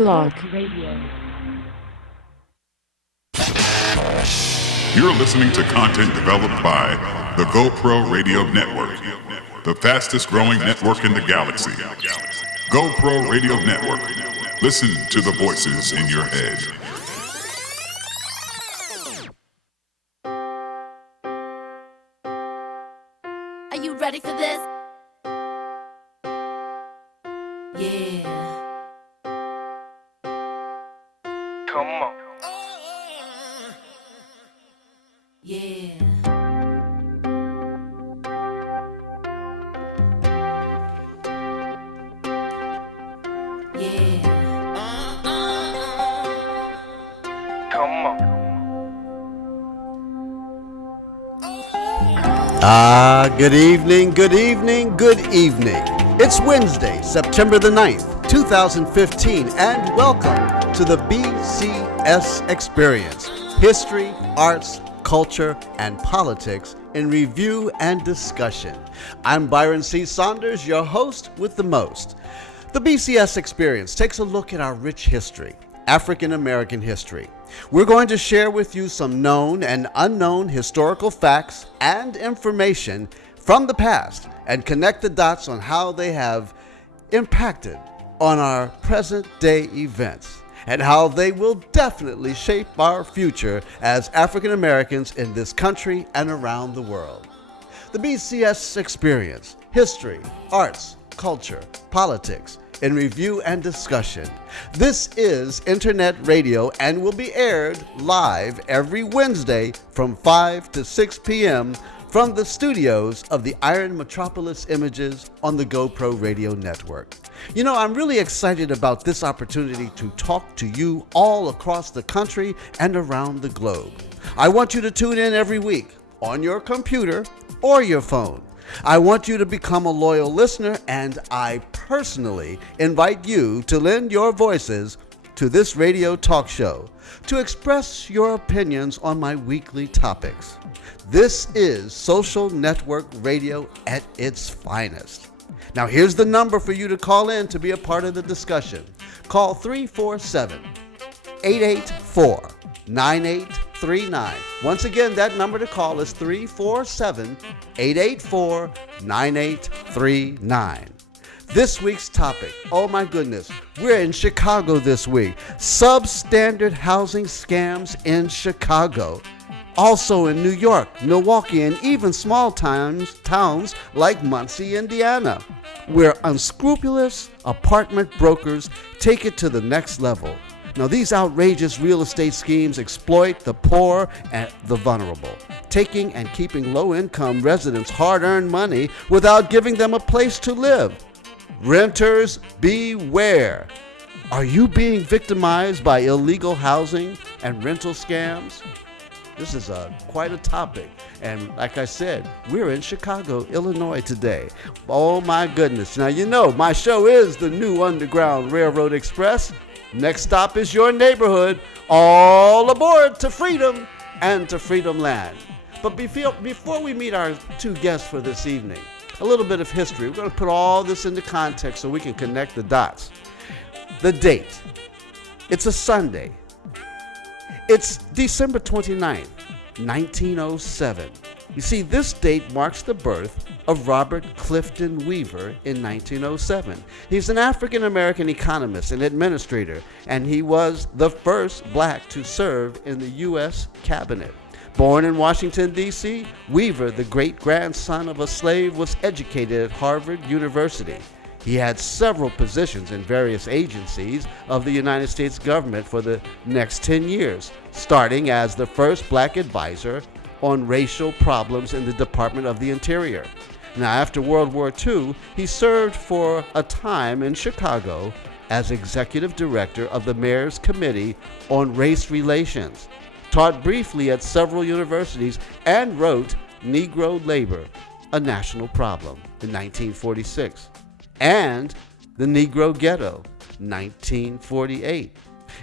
o'clock. You're listening to content developed by the GoProRadio Network, the fastest growing network in the galaxy. GoProRadio Network. Listen to the voices in your head. Are you ready for this? Yeah. Come on. Yeah. Yeah. Come on. Good evening, good evening, good evening. It's Wednesday, September the 9th, 2015, and welcome to the BCS Experience, History, Arts, Culture, and Politics in Review and Discussion. I'm Byron C. Saunders, your host with the most. The BCS Experience takes a look at our rich history, African American history. We're going to share with you some known and unknown historical facts and information from the past and connect the dots on how they have impacted on our present day events and how they will definitely shape our future as African Americans in this country and around the world. The BCS Experience, History, Arts, Culture, Politics, in Review and Discussion. This is internet radio and will be aired live every Wednesday from 5 to 6 p.m. from the studios of the Iron Metropolis Images on the GoProRadio Network. You know, I'm really excited about this opportunity to talk to you all across the country and around the globe. I want you to tune in every week on your computer or your phone. I want you to become a loyal listener, and I personally invite you to lend your voices to this radio talk show to express your opinions on my weekly topics. This is social network radio at its finest. Now here's the number for you to call in to be a part of the discussion. Call 347-884-9839. Once again, that number to call is 347-884-9839. This week's topic, oh my goodness, we're in Chicago this week. Substandard Housing Scams in Chicago. Also in New York, Milwaukee, and even small towns like Muncie, Indiana, where unscrupulous apartment brokers take it to the next level. Now, these outrageous real estate schemes exploit the poor and the vulnerable, taking and keeping low-income residents' hard-earned money without giving them a place to live. Renters, beware. Are you being victimized by illegal housing and rental scams? This is quite a topic, and like I said, we're in Chicago, Illinois today. Oh my goodness. Now, you know, my show is the new Underground Railroad Express. Next stop is your neighborhood. All aboard to freedom and to Freedom Land. But before we meet our two guests for this evening, a little bit of history. We're going to put all this into context so we can connect the dots. The date. It's a Sunday. It's December 29th, 1907. You see, this date marks the birth of Robert Clifton Weaver in 1907. He's an African-American economist and administrator, and he was the first black to serve in the U.S. cabinet. Born in Washington, D.C., Weaver, the great-grandson of a slave, was educated at Harvard University. He had several positions in various agencies of the United States government for the next 10 years, starting as the first black advisor on racial problems in the Department of the Interior. Now, after World War II, he served for a time in Chicago as executive director of the Mayor's Committee on Race Relations, taught briefly at several universities, and wrote Negro Labor, a National Problem in 1946, and The Negro Ghetto, 1948.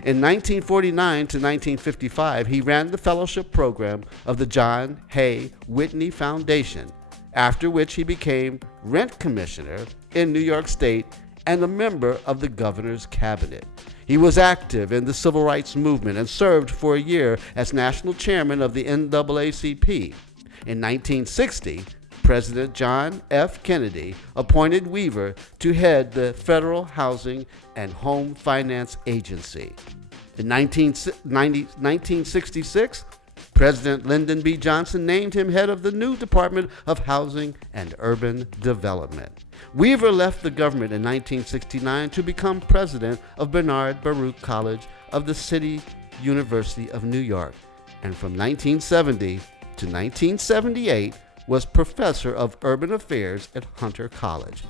In 1949 to 1955, he ran the fellowship program of the John Hay Whitney Foundation, after which he became rent commissioner in New York State and a member of the governor's cabinet. He was active in the civil rights movement and served for a year as national chairman of the NAACP. In 1960, President John F. Kennedy appointed Weaver to head the Federal Housing and Home Finance Agency. In 1966, President Lyndon B. Johnson named him head of the new Department of Housing and Urban Development. Weaver left the government in 1969 to become president of Bernard Baruch College of the City University of New York, and from 1970 to 1978 was professor of urban affairs at Hunter College.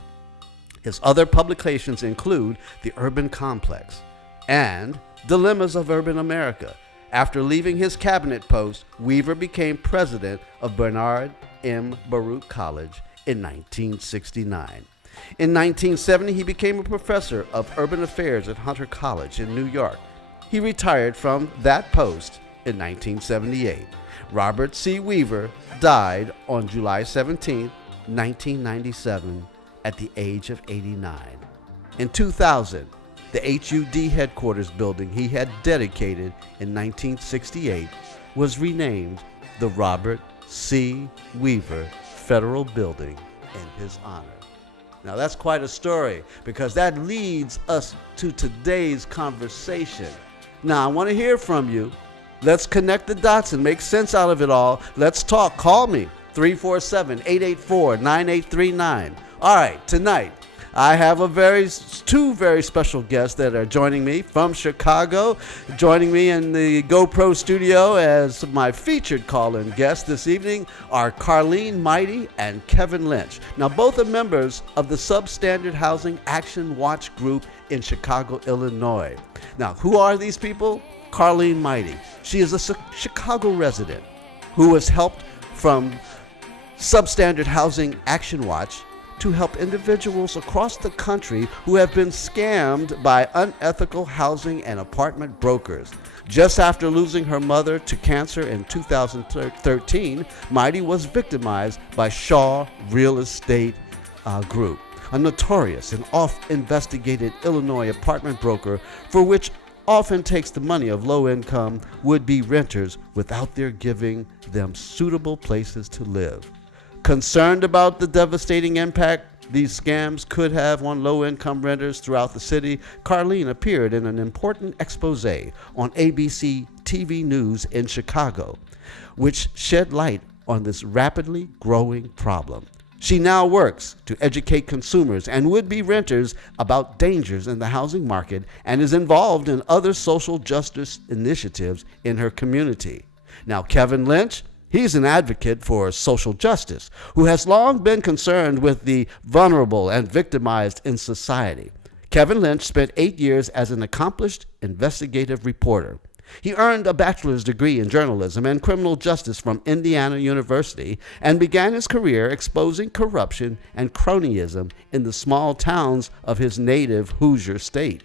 His other publications include The Urban Complex and Dilemmas of Urban America. After leaving his cabinet post, Weaver became president of Bernard M. Baruch College in 1969. In 1970, he became a professor of urban affairs at Hunter College in New York. He retired from that post in 1978. Robert C. Weaver died on July 17, 1997, at the age of 89. In 2000, the HUD headquarters building he had dedicated in 1968 was renamed the Robert C. Weaver Federal Building in his honor. Now that's quite a story, because that leads us to today's conversation. Now I want to hear from you. Let's connect the dots and make sense out of it all. Let's talk. Call me, 347-884-9839. All right, tonight I have two very special guests that are joining me from Chicago. Joining me in the GoPro studio as my featured call-in guests this evening are Carlene Mighty and Kevin Lynch. Now, both are members of the Substandard Housing Action Watch group in Chicago, Illinois. Now, who are these people? Carlene Mighty. She is a Chicago resident who has helped from Substandard Housing Action Watch to help individuals across the country who have been scammed by unethical housing and apartment brokers. Just after losing her mother to cancer in 2013, Mighty was victimized by Shaw Real Estate Group, a notorious and oft-investigated Illinois apartment broker for which often takes the money of low-income would-be renters without their giving them suitable places to live. Concerned about the devastating impact these scams could have on low-income renters throughout the city, Carlene appeared in an important expose on ABC TV News in Chicago, which shed light on this rapidly growing problem. She now works to educate consumers and would-be renters about dangers in the housing market and is involved in other social justice initiatives in her community. Now, Kevin Lynch, he's an advocate for social justice who has long been concerned with the vulnerable and victimized in society. Kevin Lynch spent 8 years as an accomplished investigative reporter. He earned a bachelor's degree in journalism and criminal justice from Indiana University and began his career exposing corruption and cronyism in the small towns of his native Hoosier state.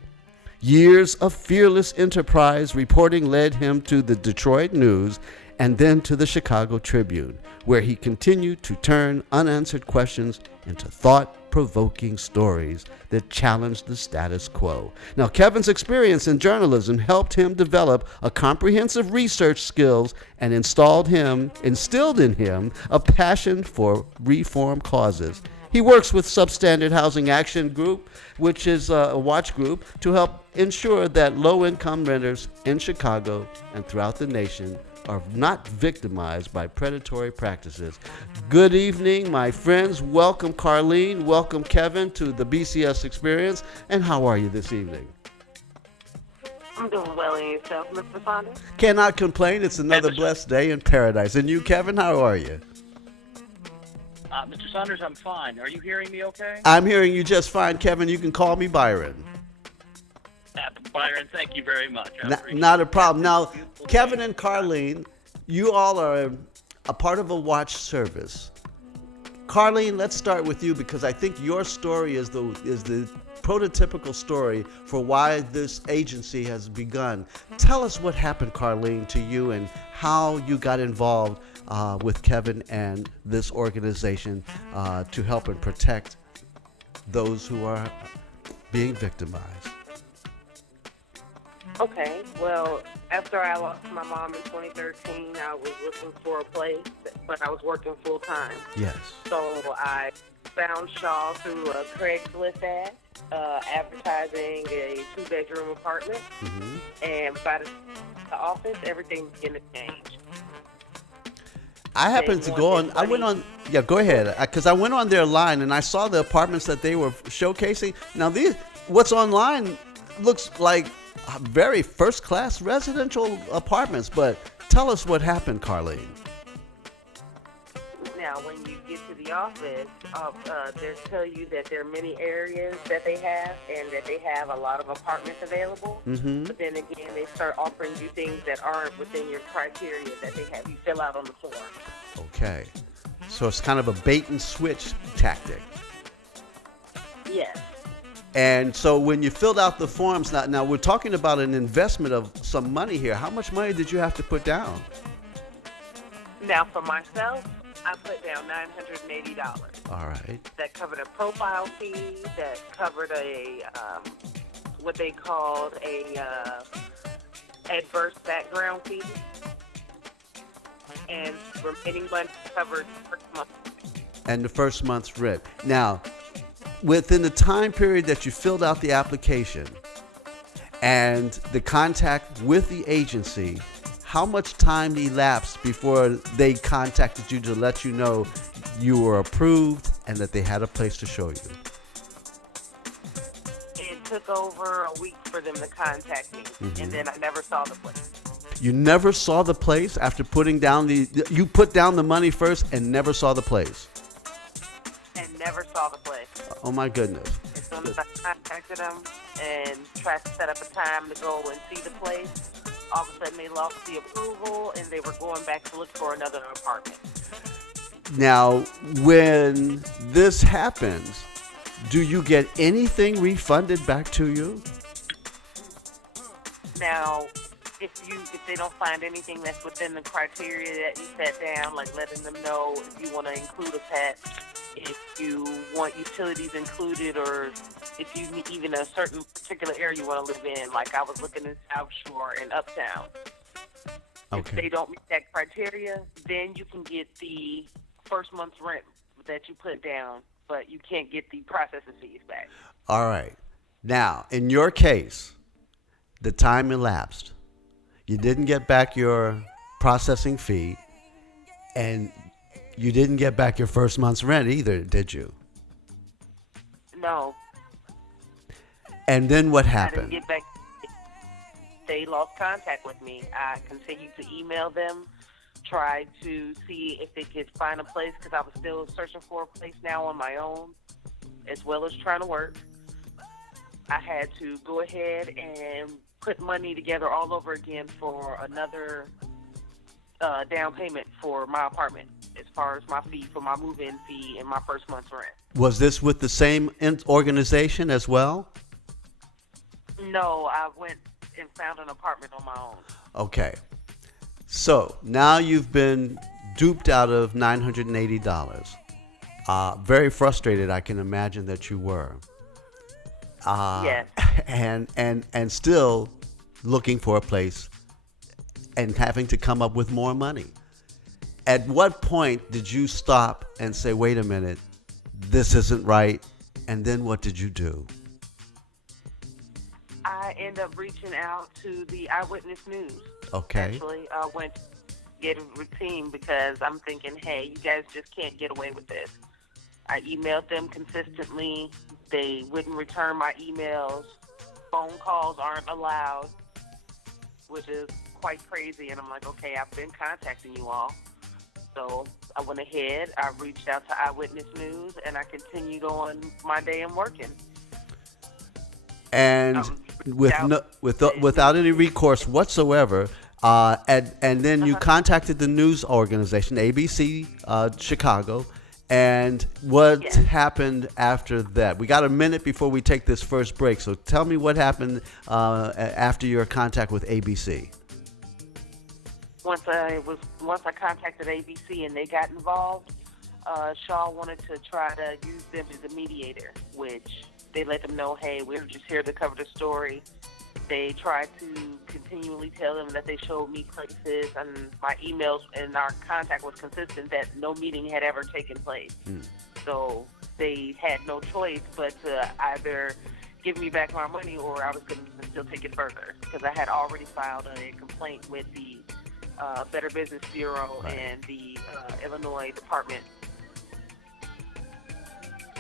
Years of fearless enterprise reporting led him to the Detroit News and then to the Chicago Tribune, where he continued to turn unanswered questions into thought-provoking stories that challenged the status quo. Now, Kevin's experience in journalism helped him develop a comprehensive research skills and instilled in him a passion for reform causes. He works with Substandard Housing Action Group, which is a watch group, to help ensure that low-income renters in Chicago and throughout the nation are not victimized by predatory practices. Good evening, my friends. Welcome, Carlene. Welcome, Kevin, to the BCS Experience. And how are you this evening? I'm doing well, and yourself, Mr. Saunders? Cannot complain. It's another blessed day in paradise. And you, Kevin, how are you? Mr. Saunders, I'm fine. Are you hearing me okay? I'm hearing you just fine, Kevin. You can call me Byron. Byron, thank you very much. Not a problem. Now, Kevin and Carlene, you all are a part of a watch service. Carlene, let's start with you because I think your story is the prototypical story for why this agency has begun. Tell us what happened, Carlene, to you and how you got involved with Kevin and this organization to help and protect those who are being victimized? Okay, well, after I lost my mom in 2013, I was looking for a place, but I was working full time. Yes. So I found Shaw through a Craigslist ad, advertising a 2-bedroom apartment. Mm-hmm. And by the office, everything began to change. I happened to go on. I went on. Yeah, go ahead. Because I went on their line and I saw the apartments that they were showcasing. Now, what's online looks like very first-class residential apartments. But tell us what happened, Carlene. Now, when you get to the office, they tell you that there are many areas that they have and that they have a lot of apartments available. Mm-hmm. But then again, they start offering you things that aren't within your criteria that they have you fill out on the form. Okay. So it's kind of a bait-and-switch tactic. Yes. And so when you filled out the forms, now we're talking about an investment of some money here. How much money did you have to put down? Now, for myself, I put down $980. All right. That covered a profile fee, that covered what they called a adverse background fee, and remaining money covered the first month. And the first month's rent. Now, within the time period that you filled out the application and the contact with the agency, how much time elapsed before they contacted you to let you know you were approved and that they had a place to show you? It took over a week for them to contact me, and then I never saw the place. You never saw the place after putting down you put down the money first and never saw the place? And never saw the place. Oh my goodness. As soon as I contacted them and tried to set up a time to go and see the place, all of a sudden they lost the approval and they were going back to look for another apartment. Now, when this happens, do you get anything refunded back to you? Now, if they don't find anything that's within the criteria that you set down, like letting them know if you want to include a pet, if you want utilities included, or if you need even a certain particular area you want to live in, like I was looking in South Shore and Uptown. Okay. If they don't meet that criteria, then you can get the first month's rent that you put down, but you can't get the processing fees back. All right. Now, in your case, the time elapsed. You didn't get back your processing fee, and you didn't get back your first month's rent either, did you? No. And then what I happened? didn't get back. They lost contact with me. I continued to email them, tried to see if they could find a place, because I was still searching for a place now on my own, as well as trying to work. I had to go ahead and put money together all over again for another down payment for my apartment, as far as my fee for my move-in fee and my first month's rent. Was this with the same organization as well? No, I went and found an apartment on my own. Okay. So now you've been duped out of $980. Very frustrated, I can imagine that you were. Yes. And still looking for a place and having to come up with more money. At what point did you stop and say, wait a minute, this isn't right? And then what did you do? I end up reaching out to the Eyewitness News. Okay. Actually, I went to get a routine because I'm thinking, hey, you guys just can't get away with this. I emailed them consistently. They wouldn't return my emails. Phone calls aren't allowed, which is quite crazy. And I'm like, okay, I've been contacting you all. So I went ahead, I reached out to Eyewitness News, and I continued on my day and working. And without any recourse whatsoever, and then you contacted the news organization, ABC Chicago, and what happened after that? We got a minute before we take this first break, so tell me what happened after your contact with ABC. Once I contacted ABC and they got involved, Shaw wanted to try to use them as a mediator, which they let them know, hey, we're just here to cover the story. They tried to continually tell them that they showed me places, and my emails and our contact was consistent that no meeting had ever taken place. So they had no choice but to either give me back my money or I was going to still take it further, because I had already filed a complaint with the Better Business Bureau and the Illinois Department.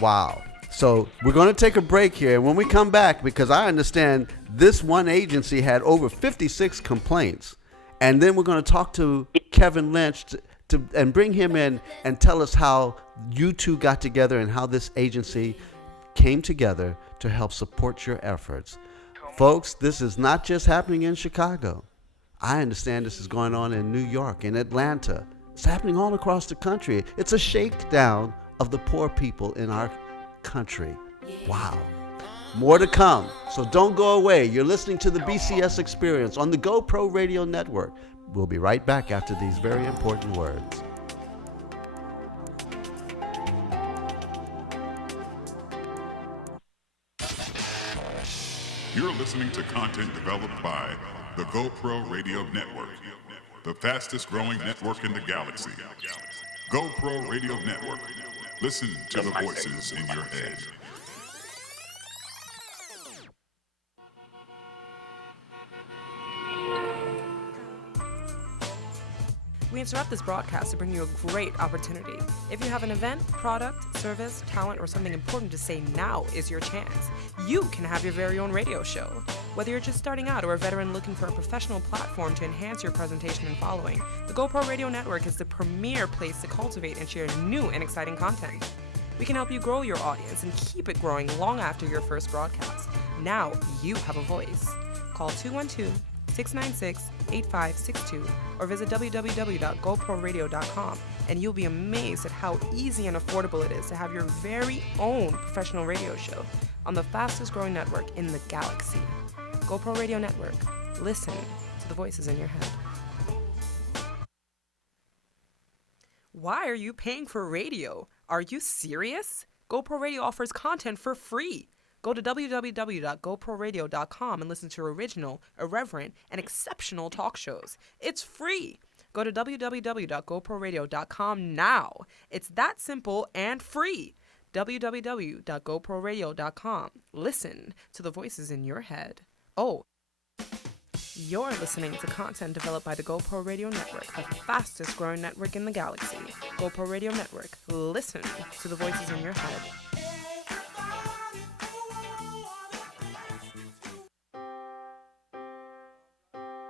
Wow. So we're going to take a break here. And when we come back, because I understand this one agency had over 56 complaints, and then we're going to talk to Kevin Lynch and bring him in and tell us how you two got together and how this agency came together to help support your efforts. Folks, this is not just happening in Chicago. I understand this is going on in New York, in Atlanta. It's happening all across the country. It's a shakedown of the poor people in our country. Wow. More to come. So don't go away. You're listening to the BCS Experience on the GoProRadio Network. We'll be right back after these very important words. You're listening to content developed by the GoProRadio Network, the fastest growing network in the galaxy. GoProRadio Network. Listen to the voices in your head. We interrupt this broadcast to bring you a great opportunity. If you have an event, product, service, talent, or something important to say, now is your chance. You can have your very own radio show. Whether you're just starting out or a veteran looking for a professional platform to enhance your presentation and following, the GoProRadio Network is the premier place to cultivate and share new and exciting content. We can help you grow your audience and keep it growing long after your first broadcast. Now you have a voice. Call 212-696-8562 or visit www.goproradio.com, and you'll be amazed at how easy and affordable it is to have your very own professional radio show on the fastest growing network in the galaxy. GoProRadio Network. Listen to the voices in your head. Why are you paying for radio? Are you serious? GoProRadio offers content for free. Go to www.goproradio.com and listen to original, irreverent, and exceptional talk shows. It's free. Go to www.goproradio.com now. It's that simple and free. www.goproradio.com. Listen to the voices in your head. Oh, you're listening to content developed by the GoProRadio Network, the fastest growing network in the galaxy. GoProRadio Network. Listen to the voices in your head.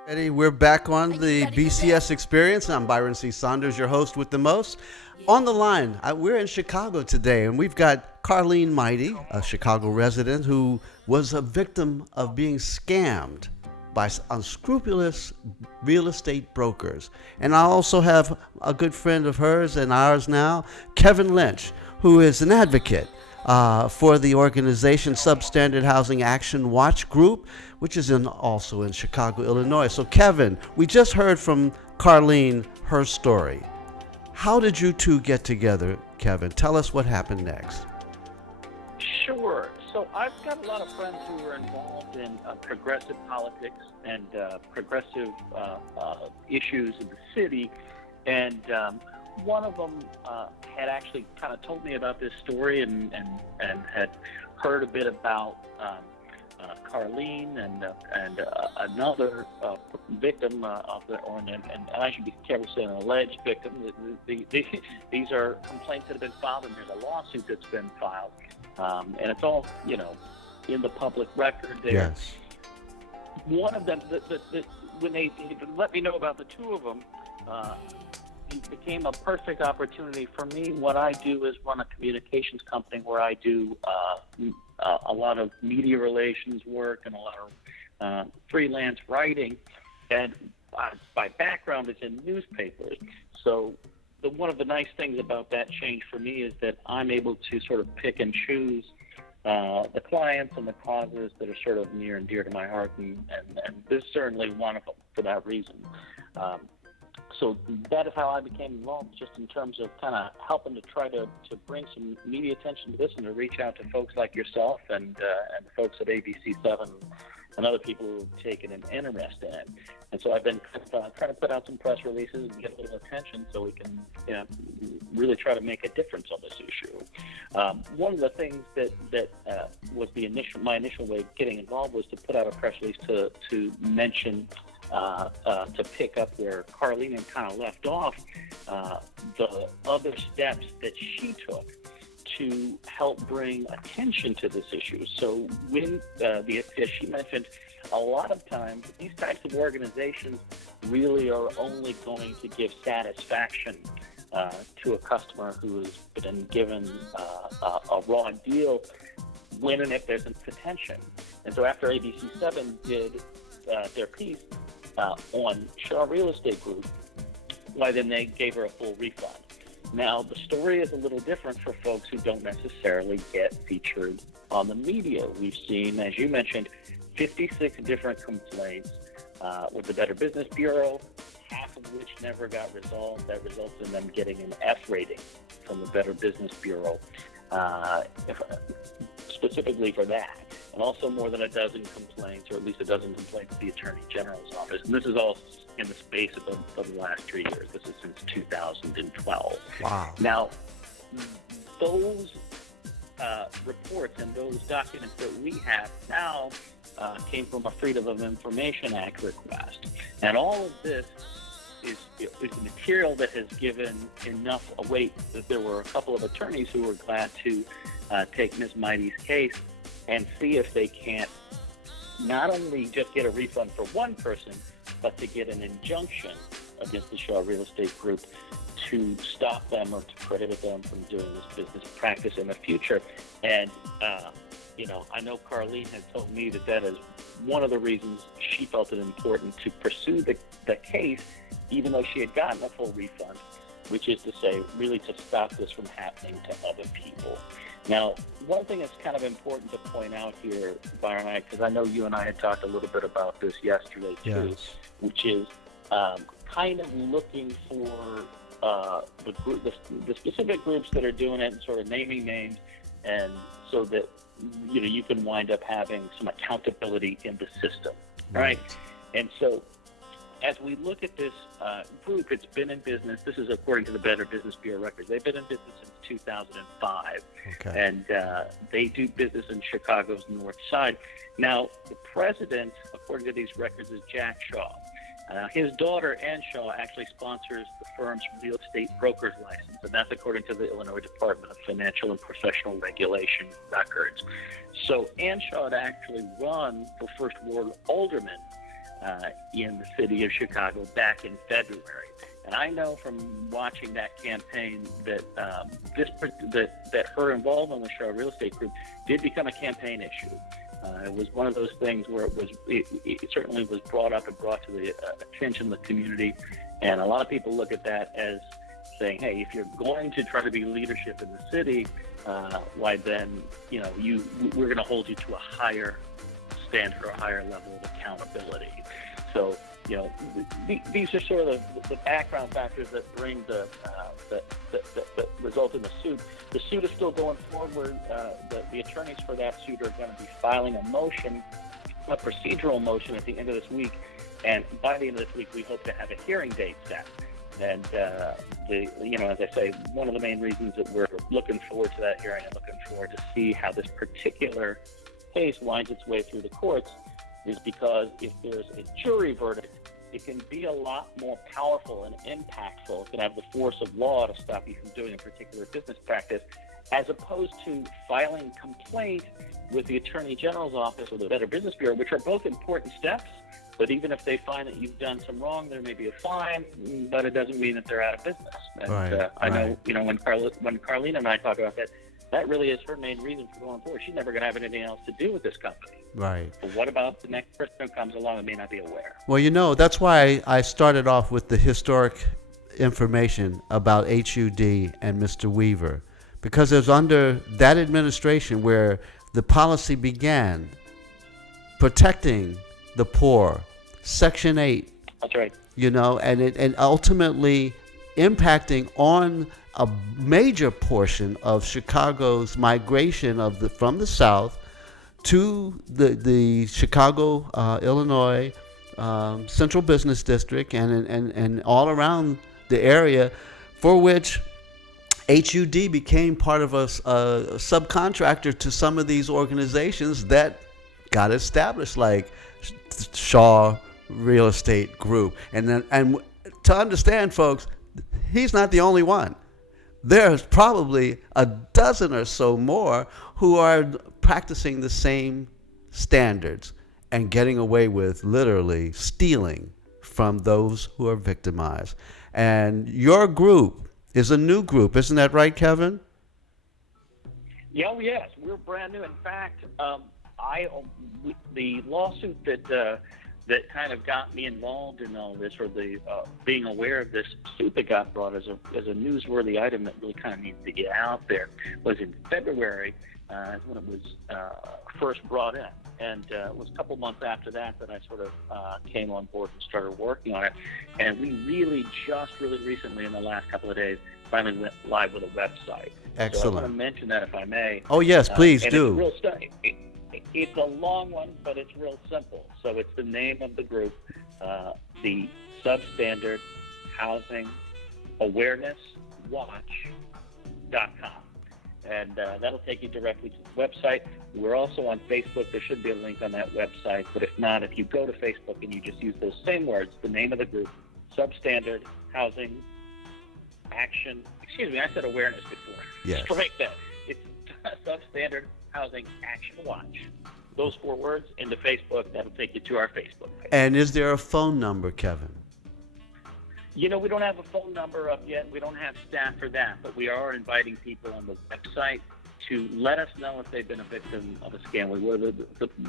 Eddie, we're back on the BCS Experience. I'm Byron C. Saunders, your host with the most. On the line, we're in Chicago today, and we've got Carlene Mighty, a Chicago resident who was a victim of being scammed by unscrupulous real estate brokers. And I also have a good friend of hers and ours now, Kevin Lynch, who is an advocate for the organization Substandard Housing Action Watch group, which is also in Chicago, Illinois. So Kevin, we just heard from Carlene, her story. How did you two get together, Kevin? Tell us what happened next. Sure. So I've got a lot of friends who are involved in progressive politics and progressive issues in the city, and one of them had actually kind of told me about this story and had heard a bit about Carlene and another victim of the, and I should be careful saying an alleged victim. These are complaints that have been filed, and there's a lawsuit that's been filed, and it's all in the public record there. Yes. One of them, when they let me know about the two of them, it became a perfect opportunity for me. What I do is run a communications company where I do a lot of media relations work and a lot of freelance writing. And my background is in newspapers. So one of the nice things about that change for me is that I'm able to sort of pick and choose the clients and the causes that are sort of near and dear to my heart. And this is certainly one of them for that reason. so that is how I became involved, just in terms of kind of helping to try to bring some media attention to this and to reach out to folks like yourself and folks at ABC7 and other people who have taken an interest in it. And so I've been trying to put out some press releases and get a little attention so we can really try to make a difference on this issue. One of the things that was my initial way of getting involved was to put out a press release to mention, to pick up where Carlene kind of left off, the other steps that she took to help bring attention to this issue. So when, as she mentioned, a lot of times these types of organizations really are only going to give satisfaction to a customer who has been given a raw deal when and if there's attention. And so after ABC7 did their piece on Shaw Real Estate Group, then they gave her a full refund. Now, the story is a little different for folks who don't necessarily get featured on the media. We've seen, as you mentioned, 56 different complaints with the Better Business Bureau, half of which never got resolved. That results in them getting an F rating from the Better Business Bureau, specifically for that. And also more than a dozen complaints, or at least a dozen complaints to the Attorney General's office. And this is all in the space of the last 3 years. This is since 2012. Wow. Now, those reports and those documents that we have now came from a Freedom of Information Act request. And all of this is material that has given enough weight that there were a couple of attorneys who were glad to take Ms. Mighty's case and see if they can't not only just get a refund for one person, but to get an injunction against the Shaw Real Estate Group to stop them or to prohibit them from doing this business practice in the future. And, I know Carlene had told me that is one of the reasons she felt it important to pursue the case, even though she had gotten a full refund, which is to say, really to stop this from happening to other people. Now, one thing that's kind of important to point out here, Byron, because I know you and I had talked a little bit about this yesterday too, Yes. which is kind of looking for the specific groups that are doing it and sort of naming names, and so that you can wind up having some accountability in the system, right? And so as we look at this group, it's been in business. This is according to the Better Business Bureau records. They've been in business since 2005, and they do business in Chicago's North Side. Now, the president, according to these records, is Jack Shaw. His daughter, Ann Shaw, actually sponsors the firm's real estate broker's license, and that's according to the Illinois Department of Financial and Professional Regulation records. So Ann Shaw had actually run for First Ward Alderman in the city of Chicago back in February. And I know from watching that campaign that that her involvement with Shaw Real Estate Group did become a campaign issue. It was one of those things where it certainly was brought up and brought to the attention of the community, and a lot of people look at that as saying, hey, if you're going to try to be leadership in the city, why then we're going to hold you to a higher standard or a higher level of accountability. So these are sort of the background factors that bring that result in the suit. The suit is still going forward. The attorneys for that suit are going to be filing a procedural motion at the end of this week, and by the end of this week, we hope to have a hearing date set. And as I say, one of the main reasons that we're looking forward to that hearing and looking forward to see how this particular case winds its way through the courts is because if there's a jury verdict, it can be a lot more powerful and impactful. It can have the force of law to stop you from doing a particular business practice, as opposed to filing complaint with the Attorney General's office or the Better Business Bureau, which are both important steps. But even if they find that you've done some wrong, there may be a fine, but it doesn't mean that they're out of business. And I know, when Carlene and I talk about that, that really is her main reason for going forward. She's never going to have anything else to do with this company. Right. But what about the next person who comes along and may not be aware? Well, that's why I started off with the historic information about HUD and Mr. Weaver, because it was under that administration where the policy began protecting the poor. Section 8. That's right. and ultimately impacting on a major portion of Chicago's migration from the South to the Chicago, Illinois Central Business District and all around the area, for which HUD became part of a subcontractor to some of these organizations that got established, like Shaw Real Estate Group. And to understand, folks, he's not the only one. There's probably a dozen or so more who are practicing the same standards and getting away with literally stealing from those who are victimized. And your group is a new group, isn't that right, Kevin? Oh, yes, we're brand new. In fact, the lawsuit that kind of got me involved in all this, or the being aware of this suit that got brought as a newsworthy item that really kind of needs to get out there, was in February when it was first brought in. And it was a couple months after that I sort of came on board and started working on it. And we really recently, in the last couple of days, finally went live with a website. Excellent. So I want to mention that, if I may. Oh, yes, please do. It's a long one, but it's real simple. So it's the name of the group, the Substandard Housing Awareness Watch.com. And that'll take you directly to the website. We're also on Facebook. There should be a link on that website. But if not, if you go to Facebook and you just use those same words, the name of the group, Substandard Housing Action. Excuse me, I said awareness before. Yes. Strike that. It's Substandard Housing Action Watch. Those 4 words into Facebook, that'll take you to our Facebook page. And is there a phone number, Kevin? We don't have a phone number up yet. We don't have staff for that, but we are inviting people on the website to let us know if they've been a victim of a scam.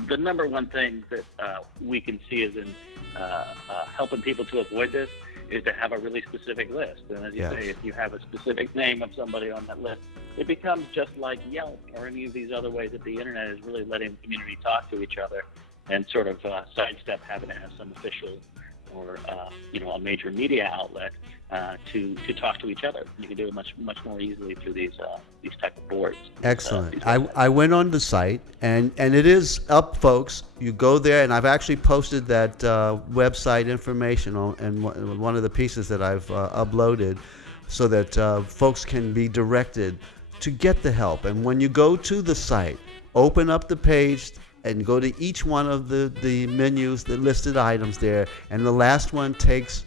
The number one thing that we can see is in helping people to avoid this is to have a really specific list. And as you say, if you have a specific name of somebody on that list, it becomes just like Yelp or any of these other ways that the internet is really letting the community talk to each other, and sort of sidestep having to have some official or a major media outlet to talk to each other. You can do it much more easily through these type of boards. Excellent. I went on the site, and it is up, folks. You go there, and I've actually posted that website information in one of the pieces that I've uploaded, so that folks can be directed to get the help. And when you go to the site, open up the page and go to each one of the menus, the listed items there, and the last one takes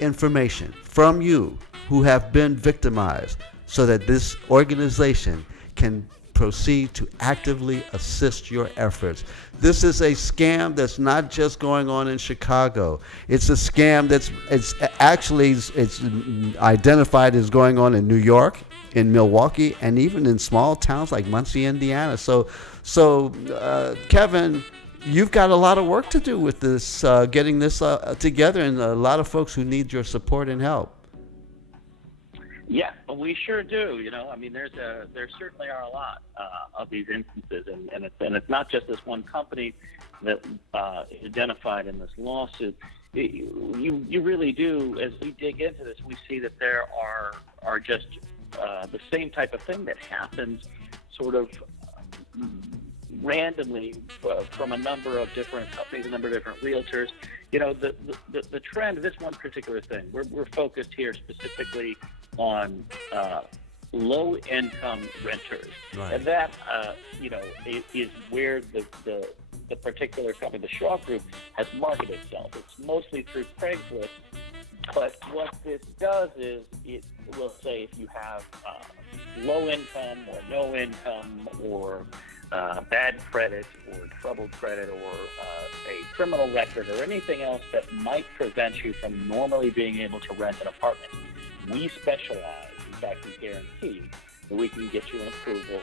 information from you who have been victimized, so that this organization can proceed to actively assist your efforts. This is a scam that's not just going on in Chicago. It's a scam it's identified as going on in New York, in Milwaukee, and even in small towns like Muncie, Indiana. So Kevin, you've got a lot of work to do with this, getting this together, and a lot of folks who need your support and help. Yeah, we sure do. There certainly are a lot of these instances, and it's not just this one company that is identified in this lawsuit. You really do. As we dig into this, we see that there are just the same type of thing that happens, sort of randomly from a number of different companies, a number of different realtors. The trend, this one particular thing, we're focused here specifically on low-income renters. Right. And that, is where the particular company, the Shaw Group, has marketed itself. It's mostly through Craigslist. But what this does is it will say if you have low income or no income, or bad credit or troubled credit, or a criminal record, or anything else that might prevent you from normally being able to rent an apartment, we specialize. In fact, we guarantee that we can get you an approval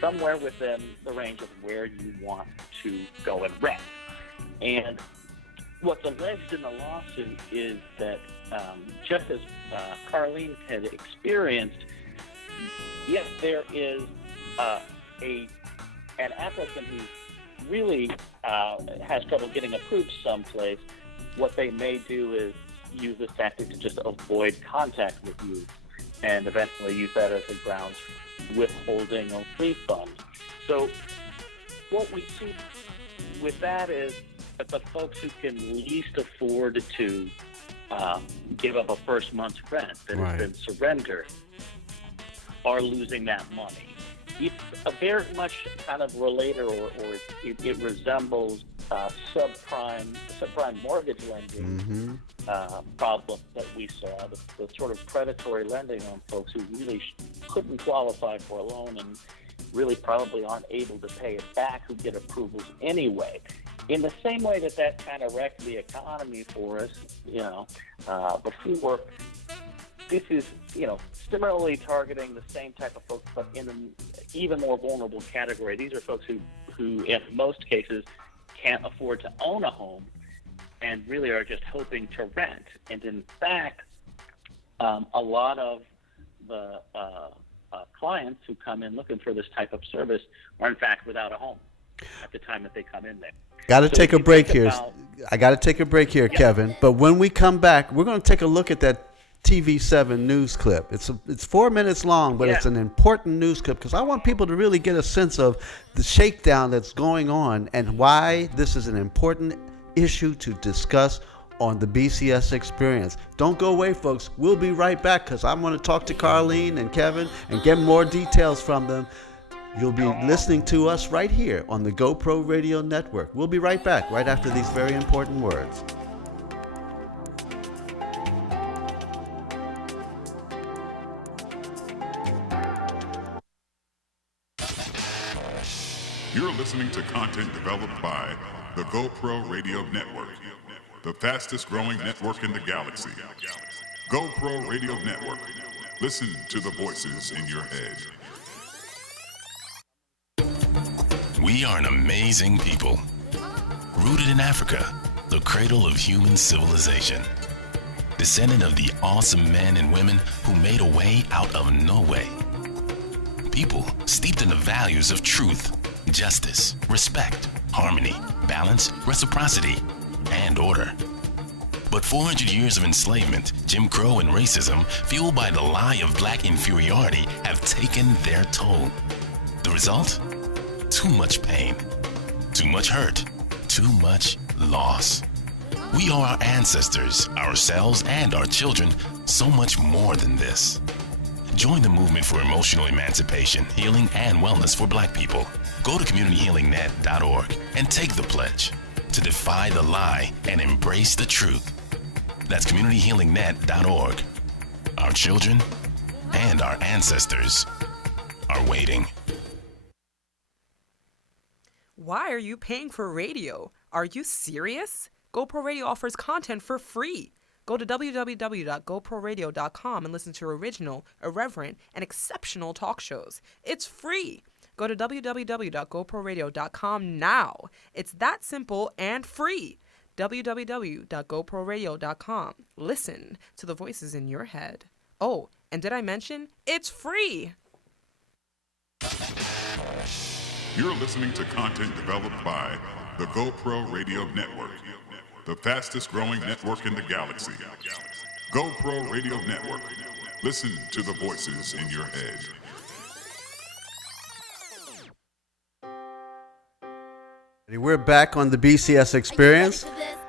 somewhere within the range of where you want to go and rent. And what's alleged in the lawsuit is that just as Carlene had experienced, yes, there is an applicant who really has trouble getting approved someplace, what they may do is use this tactic to just avoid contact with you and eventually use that as a grounds for withholding a refund. So what we see with that is that the folks who can least afford to give up a first month's rent that has been surrendered are losing that money. It's a very much kind of related, or it resembles subprime mortgage lending problem that we saw, the sort of predatory lending on folks who really couldn't qualify for a loan and really probably aren't able to pay it back, who get approvals anyway. In the same way that kind of wrecked the economy for us, before, this is, similarly targeting the same type of folks, but in an even more vulnerable category. These are folks who in most cases, can't afford to own a home and really are just hoping to rent. And in fact, a lot of the clients who come in looking for this type of service are, in fact, without a home at the time that they come in there. Got to take a break here. I got to take a break here, Kevin. But when we come back, we're going to take a look at that TV7 news clip. It's 4 minutes long, but it's an important news clip because I want people to really get a sense of the shakedown that's going on and why this is an important issue to discuss on the BCS Experience. Don't go away, folks. We'll be right back because I'm going to talk to Carlene and Kevin and get more details from them. You'll be listening to us right here on the GoProRadio Network. We'll be right back right after these very important words. You're listening to content developed by the GoProRadio Network, the fastest growing network in the galaxy. GoProRadio Network. Listen to the voices in your head. We are an amazing people, rooted in Africa, the cradle of human civilization. Descendant of the awesome men and women who made a way out of no way. People steeped in the values of truth, justice, respect, harmony, balance, reciprocity, and order. But 400 years of enslavement, Jim Crow, and racism, fueled by the lie of black inferiority, have taken their toll. The result? Too much pain, too much hurt, too much loss. We owe our ancestors, ourselves, and our children so much more than this. Join the movement for emotional emancipation, healing, and wellness for Black people. Go to communityhealingnet.org and take the pledge to defy the lie and embrace the truth. That's communityhealingnet.org. Our children and our ancestors are waiting. Why are you paying for radio? Are you serious? GoPro Radio offers content for free. Go to www.goproradio.com and listen to original, irreverent, and exceptional talk shows. It's free. Go to www.goproradio.com now. It's that simple and free. www.goproradio.com. Listen to the voices in your head. Oh, and did I mention it's free? You're listening to content developed by the GoProRadio Network, the fastest growing network in the galaxy. GoProRadio Network. Listen to the voices in your head. We're back on the BCS Experience.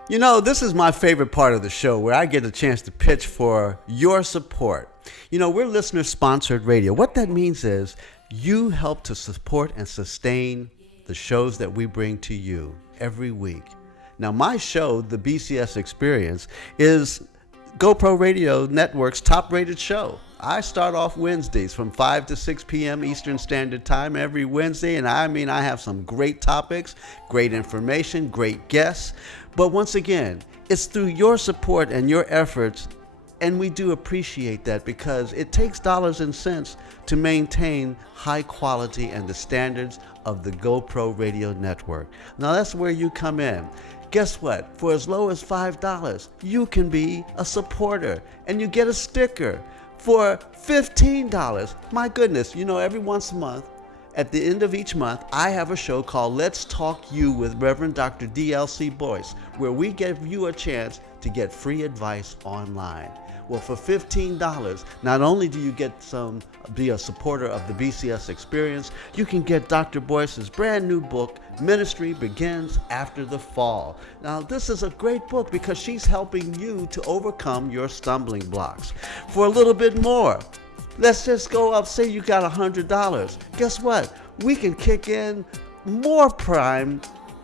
You know, this is my favorite part of the show where I get a chance to pitch for your support. You know, we're listener-sponsored radio. What that means is you help to support and sustain the shows that we bring to you every week. Now, my show, the BCS Experience, is GoPro Radio Network's top-rated show. I start off Wednesdays from 5 to 6 p.m. Eastern Standard Time every Wednesday, and I have some great topics, great information, great guests. But once again, it's through your support and your efforts, and we do appreciate that because it takes dollars and cents to maintain high quality and the standards of the GoPro Radio Network. Now that's where you come in. Guess what? For as low as $5, you can be a supporter and you get a sticker. For $15, my goodness, you know, every once a month, At the end of each month, I have a show called Let's Talk You with Reverend Dr. DLC Boyce, where we give you a chance to get free advice online. Well, for $15, not only do you get be a supporter of the BCS Experience, you can get Dr. Boyce's brand new book, Ministry Begins After the Fall. Now, this is a great book because she's helping you to overcome your stumbling blocks. For a little bit more, let's just go up, say you got $100. Guess what? We can kick in more prime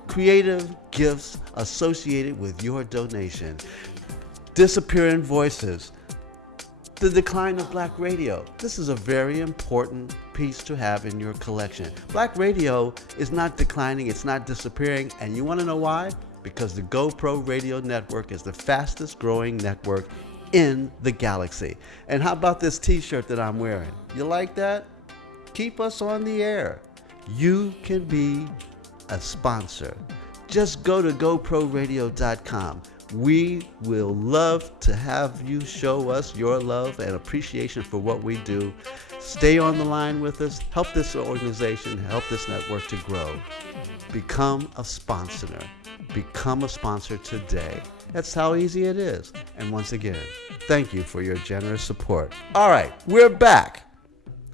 creative gifts associated with your donation. Disappearing voices, the decline of black radio. This is a very important piece to have in your collection. Black radio is not declining, it's not disappearing, and you want to know why? Because the GoProRadio Network is the fastest growing network in the galaxy. And how about this t-shirt that I'm wearing? You like that? Keep us on the air. You can be a sponsor. Just go to GoProRadio.com. We will love to have you show us your love and appreciation for what we do. Stay on the line with us. Help this organization, help this network to grow. Become a sponsor. Become a sponsor today. That's how easy it is. And once again, thank you for your generous support. All right, we're back.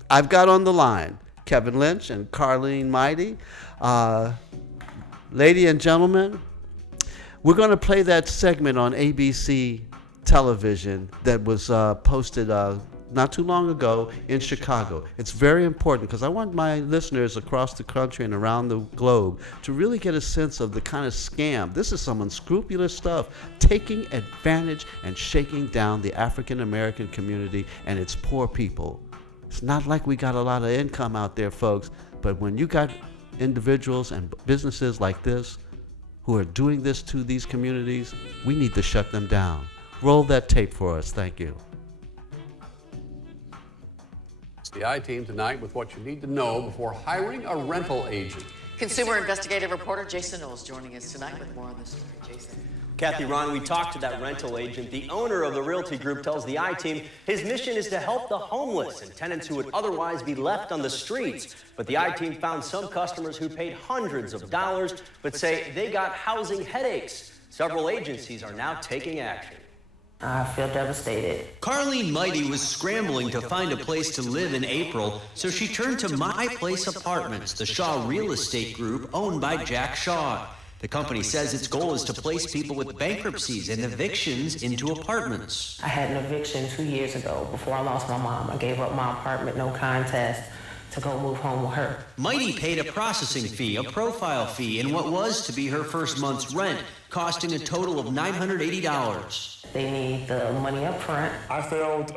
I've got on the line Kevin Lynch and Carlene Mighty. Lady and gentlemen, we're going to play that segment on ABC television that was posted not too long ago in Chicago. It's very important because I want my listeners across the country and around the globe to really get a sense of the kind of scam. This is some unscrupulous stuff, taking advantage and shaking down the African American community and its poor people. It's not like we got a lot of income out there, folks, but when you got individuals and businesses like this who are doing this to these communities, we need to shut them down. Roll that tape for us. Thank you. It's the I-Team tonight with what you need to know before hiring a rental agent. Consumer investigative reporter Jason Knowles joining us tonight with more on this story. Jason. Kathy, Ron, we talked to that rental agent. The owner of the realty group tells the I-Team his mission is to help the homeless and tenants who would otherwise be left on the streets. But the I-Team found some customers who paid hundreds of dollars but say they got housing headaches. Several agencies are now taking action. I feel devastated. Carlene Mighty was scrambling to find a place to live in April, so she turned to My Place Apartments, the Shaw Real Estate Group owned by Jack Shaw. The company says its goal is to place people with bankruptcies and evictions into apartments. I had an eviction 2 years ago before I lost my mom. I gave up my apartment, no contest, to go move home with her. Mighty paid a processing fee, a profile fee, and what was to be her first month's rent, costing a total of $980. They need the money up front. I felt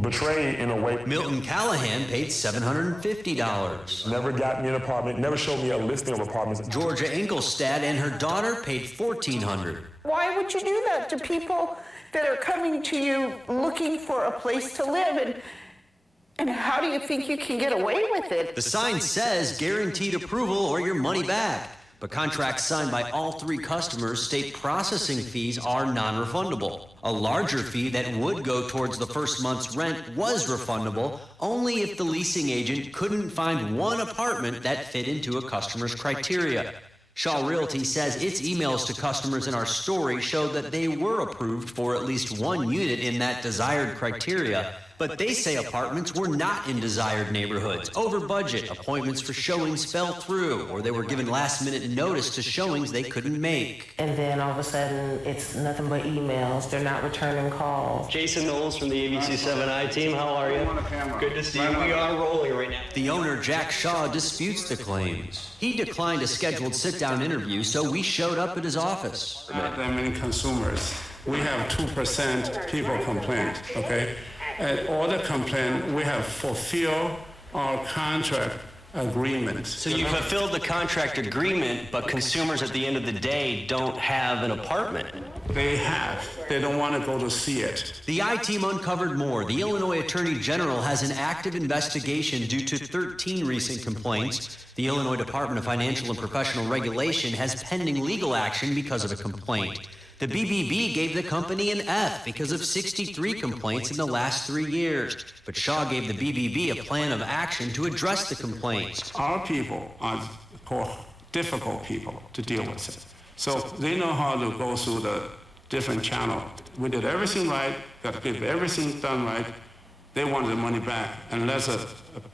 betrayed in a way. Milton Callahan paid $750. Never got me an apartment, never showed me a listing of apartments. Georgia Engelstad and her daughter paid $1,400. Why would you do that to people that are coming to you looking for a place to live? And how do you think you can get away with it? The sign says guaranteed approval or your money back. But contracts signed by all three customers state processing fees are non-refundable. A larger fee that would go towards the first month's rent was refundable only if the leasing agent couldn't find one apartment that fit into a customer's criteria. Shaw Realty says its emails to customers in our story showed that they were approved for at least one unit in that desired criteria, but they say apartments were not in desired neighborhoods, over budget, appointments for showings fell through, or they were given last-minute notice to showings they couldn't make. And then all of a sudden, it's nothing but emails. They're not returning calls. Jason Knowles from the ABC7 I-Team, how are you? Good to see you. We are rolling right now. The owner, Jack Shaw, disputes the claims. He declined a scheduled sit-down interview, so we showed up at his office. Not that many consumers. We have 2% people complain, okay? And all the complaint, we have fulfilled our contract agreement. So you fulfilled the contract agreement, but consumers at the end of the day don't have an apartment. They have. They don't want to go to see it. The I-Team uncovered more. The Illinois Attorney General has an active investigation due to 13 recent complaints. The Illinois Department of Financial and Professional Regulation has pending legal action because of a complaint. The BBB gave the company an F because of 63 complaints in the last 3 years. But Shaw gave the BBB a plan of action to address the complaints. Our people are difficult people to deal with it. So they know how to go through the different channel. We did everything right, got to get everything done right. They wanted the money back and let us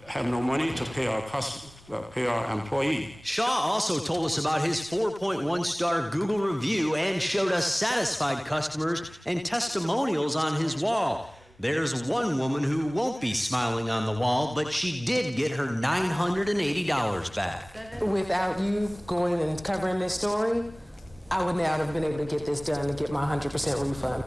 have no money to pay our employee. Shaw also told us about his 4.1-star Google review and showed us satisfied customers and testimonials on his wall. There's one woman who won't be smiling on the wall, but she did get her $980 back. Without you going and covering this story, I would not have been able to get this done and get my 100% refund.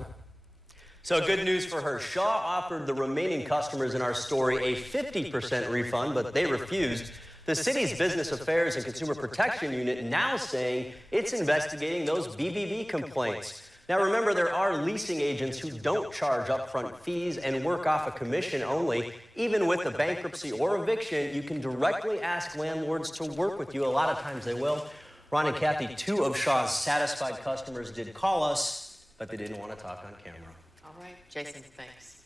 So good news for her. Shaw offered the remaining customers in our story a 50% refund, but they refused. The city's Business Affairs and Consumer Protection Unit now saying it's investigating those BBB complaints. Now remember, there are leasing agents who don't charge upfront fees and work off a commission only. Even with a bankruptcy or eviction, you can directly ask landlords to work with you. A lot of times they will. Ron and Kathy, 2 of Shaw's satisfied customers did call us, but they didn't want to talk on camera. All right, Jason, thanks.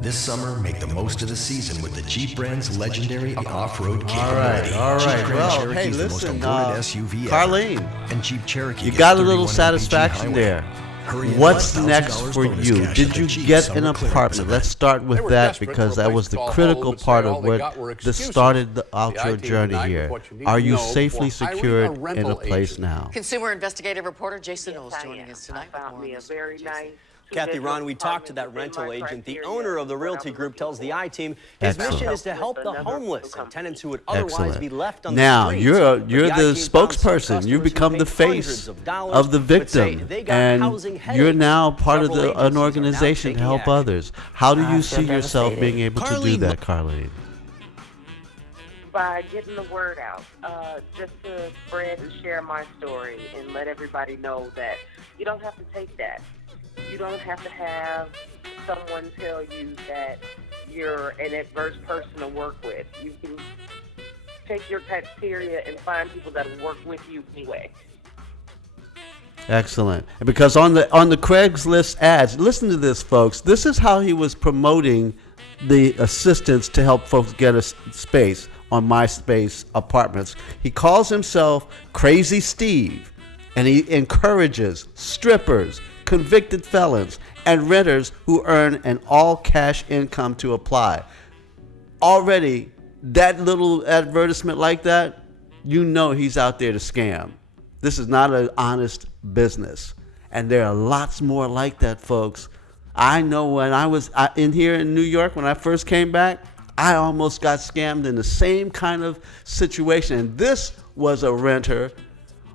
This summer, make the most of the season with the Jeep brand's legendary off-road capability. All right. Jeep Grand Well, Cherokee hey, is the most listen, awarded SUV ever. Carlene, and Jeep Cherokee you gets got a little 31 satisfaction mpg there. Hurry in, What's $1,000 next for bonus you? cash Did at the you Jeep get summer an clearance apartment? event. Let's start with were that desperate because for a that place was to the call critical home, but part said of all they got were what this excuses. started out The your IT journey tonight here. with what you need Are to you know safely before hiring secured a in a rental place agent. now? Consumer investigative reporter Jason Knowles joining us tonight. I found me a very nice. Kathy, Ron, we talked to that rental agent. The owner of the realty group tells the I-Team his mission is to help the homeless and tenants who would otherwise be left on the Now, streets. you're But the I-Team found some spokesperson. You customers become who the paid face hundreds dollars, of the but say victim, they got and housing you're headaches. now part of Several agencies an are now organization to taking help action. others. How do I you feel see yourself devastated. being able to do Carlene, that, Carlene? By getting the word out, just to spread and share my story and let everybody know that you don't have to take that. You don't have to have someone tell you that you're an adverse person to work with. You can take your criteria and find people that will work with you anyway. Excellent. Because on the Craigslist ads, listen to this, folks. This is how he was promoting the assistance to help folks get a space on MySpace Apartments. He calls himself Crazy Steve, and he encourages strippers, convicted felons, and renters who earn an all-cash income to apply. Already, that little advertisement like that, you know he's out there to scam. This is not an honest business. And there are lots more like that, folks. I know when I was in here in New York, when I first came back, I almost got scammed in the same kind of situation. And this was a renter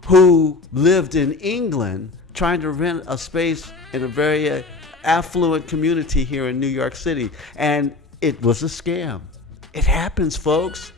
who lived in England trying to rent a space in a very affluent community here in New York City. And it was a scam. It happens, folks,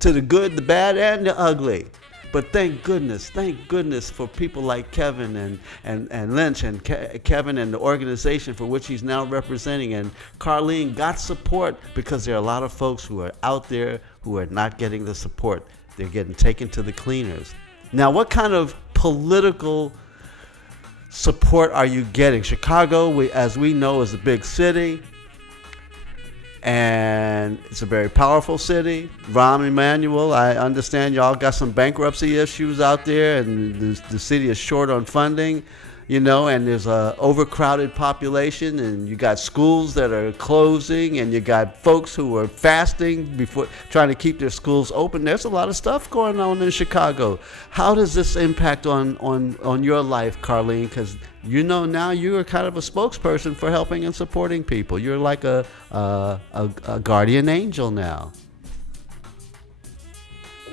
to the good, the bad, and the ugly. But thank goodness for people like Kevin and Lynch and Kevin and the organization for which he's now representing. And Carlene got support because there are a lot of folks who are out there who are not getting the support. They're getting taken to the cleaners. Now, what kind of political support are you getting? Chicago, as we know, is a big city. And it's a very powerful city. Rahm Emanuel, I understand y'all got some bankruptcy issues out there, and the city is short on funding, and there's a overcrowded population, and you got schools that are closing, and you got folks who are fasting before trying to keep their schools open. There's a lot of stuff going on in Chicago. How does this impact on your life, Carlene? Because now you are kind of a spokesperson for helping and supporting people. You're like a guardian angel now.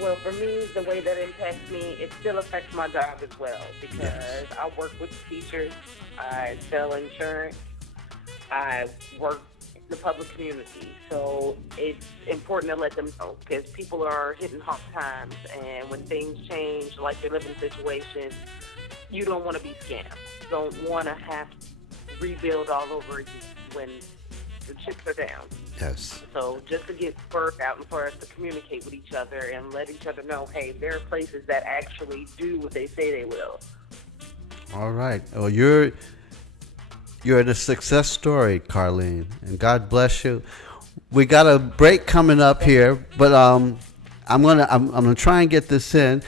Well, for me, the way that impacts me, it still affects my job as well because I work with teachers, I sell insurance, I work in the public community. So it's important to let them know because people are hitting hard times, and when things change, like your living situation, you don't want to be scammed. You don't want to have to rebuild all over again when the chips are down. Yes. So just to get word out and for us to communicate with each other and let each other know, hey, there are places that actually do what they say they will. All right. Well, you're the success story, Carlene, and God bless you. We got a break coming up here, but I'm gonna try and get this in.